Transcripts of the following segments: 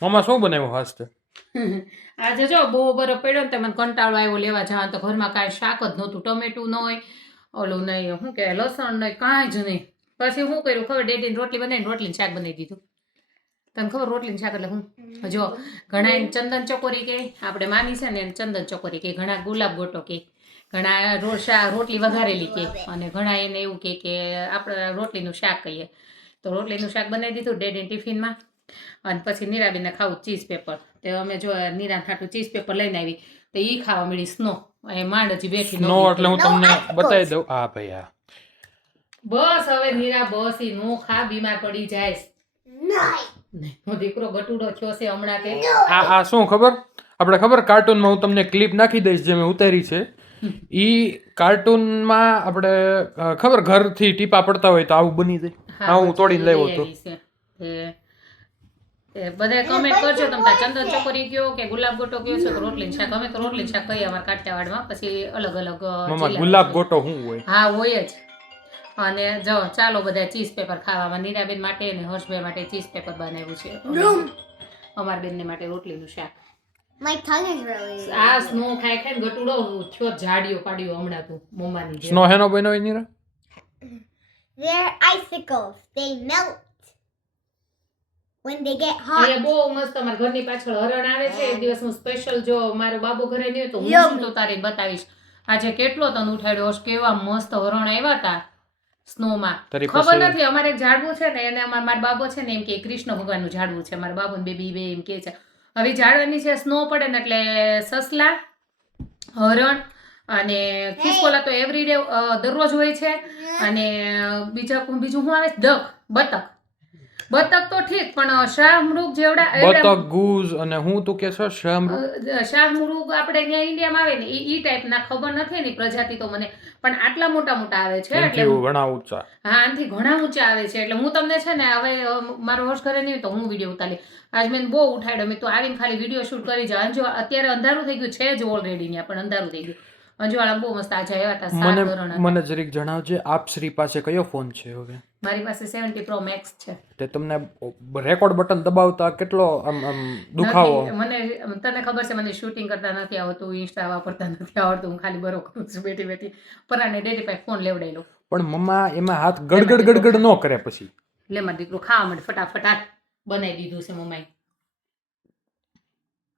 મમ્મા શું બનાવ્યું હાસ્તે? આજે જો બહુ બરફ પડ્યો ને તો મને કંટાળો આવ્યો લેવા જવા, તો ઘરમાં કાંઈ શાક જ નહોતું, ટમેટું નહીં, ઓલું નહીં, શું કે લસણ નહીં, કાંઈ જ નહીં. પછી શું કર્યું ખબર, ડેડીને રોટલી બનાવીને રોટલીને શાક બનાવી દીધું. તને ખબર રોટલીને શાક એટલે હું? જો ઘણા એને ચંદન ચોકોરી કે, આપણે મામી છે ને એને ચંદન ચોકોરી કે, ઘણા ગુલાબ ગોટો કે, ઘણા રોટલી વઘારેલી કે, અને ઘણા એને એવું કે આપણે રોટલીનું શાક કહીએ. તો રોટલીનું શાક બનાવી દીધું ડેડીને ટિફિનમાં. અને પછી નીરાબેનને ખાવું ચીઝ પેપર. તો અમે જો નીરા ખાટું ચીઝ પેપર લઈને આવી, તો એ ખાવા મળી સ્નો. એ માંડ હજી બેઠી નો એટલે હું તમને બતાવી દઉં. આ ભાઈ આ બસ હવે નીરા બસ ઈ નો ખા, બીમાર પડી જાય. હું દીકરો ગટુડો થયો છે હમણાં કે. આ શું ખબર, આપણે ખબર કાર્ટૂનમાં હું તમને ક્લિપ નાખી દઈશ જે મેં ઉતારી છે. ઈ કાર્ટૂનમાં આપણે ખબર ઘરથી ટીપા પડતા હોય તો આવું બની જાય. હા હું તોડીને લાવ્યો હતો. બધા કમેન્ટ કરજો તમે ચંદન ચોકરી કયો કે ગુલાબ ગોટો કયો છો, તો રોટલી શાક. અમે તો રોટલી શાક કહીએ અમારા કાઠિયાવાડમાં. પછી અલગ અલગ મમ્મા ગુલાબ ગોટો શું હોય? હા હોય જ. અને જો ચાલો બધા ચીઝ પેપર ખાવામાં. નીરાબેન માટે અને હર્ષભાઈ માટે ચીઝ પેપર બનાવ્યું છે. અમારા બેનને માટે રોટલીનું શાક. My tongue is really. આ સ્નો ખાઈ ખાઈને ગટુડો થયો, જાડિયો પાડ્યો હમણાં તું મમ્માની જેમ. સ્નો હેનો બન્યો નીરા? They're icicles. They melt when they get hot. એ બહુ મસ્ત. અમારા ઘરની પાછળ હરણ આવે છે. એક દિવસ હું સ્પેશિયલ જો મારો બાબો ઘરે નહીં હોય તો હું શું તો તારે બતાવીશ. આજે કેટલો તન ઉઠાડ્યો હશે, કેવા મસ્ત હરણ આવ્યા હતા સ્નોમાં. ખબર નથી, અમારે એક ઝાડવું છે ને, એને મારો બાબો છે ને એમ કે કૃષ્ણ ભગવાનનું ઝાડવું છે. મારા બાબુ ને બેબી બે એમ કે છે. હવે ઝાડવાની છે સ્નો પડે ને એટલે સસલા, હરણ અને ખિસકોલા તો એવરીડે દરરોજ હોય છે. અને બીજું શું આવે છે? બતક. બતક તો ઠીક, પણ શાહમૃગ જેવડા બતક, ગુઝ અને હું તું કે છો શાહમૃગ આપણે અહીંયા ઇન્ડિયામાં આવે ને ઈ ટાઈપના, ખબર નથી એની પ્રજાતિ તો મને, પણ આટલા મોટા મોટા આવે છે. એટલે ઘણા ઊંચા. હા, આનાથી ઘણા ઊંચા આવે છે. એટલે હું તમને છે ને હવે મારો હોશ ઘરે નહીં તો હું વિડીયો ઉતારી. આજ મેં બહુ ઉઠાડ્યો. મેં તો આવીને ખાલી વિડીયો શૂટ કરી જાઉં. જો અત્યારે અંધારું થઈ ગયું છે જ ઓલરેડી ત્યાં, પણ અંધારું થઈ ગયું. અંજવાળા બહુ મસ્ત આજે આવ્યા હતા. મને જરીક જણાવજે, આપ શ્રી પાસે કયો ફોન છે હવે? મારી પાસે 70 Pro Max છે. તે તમને રેકોર્ડ બટન દબાવતા કેટલો આમ દુખાવો? મને તને ખબર છે મને શૂટિંગ કરતા નથી આવડતું, ઇન્સ્ટા વાપરતા નથી આવડતું. હું ખાલી બરો કરું છું બેઠી બેઠી. પરાને ડેડી પાસે ફોન લેવડાયેલો. પણ મમ્મા એમાં હાથ ગડગડ ન કરે પછી? લે મારો દીકરો ખાવા માટે ફટાફટ બનાવી દીધું છે મમ્માએ.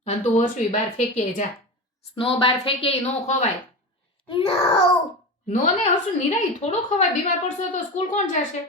અને તું હસવી બહાર ફેંકીએ જા. સ્નો બહાર ફેંકીએ નો ખવાય. No. નો ને હસું નિરાઈ થોડો ખવાય. બીમાર પડશો તો સ્કૂલ કોણ જશે?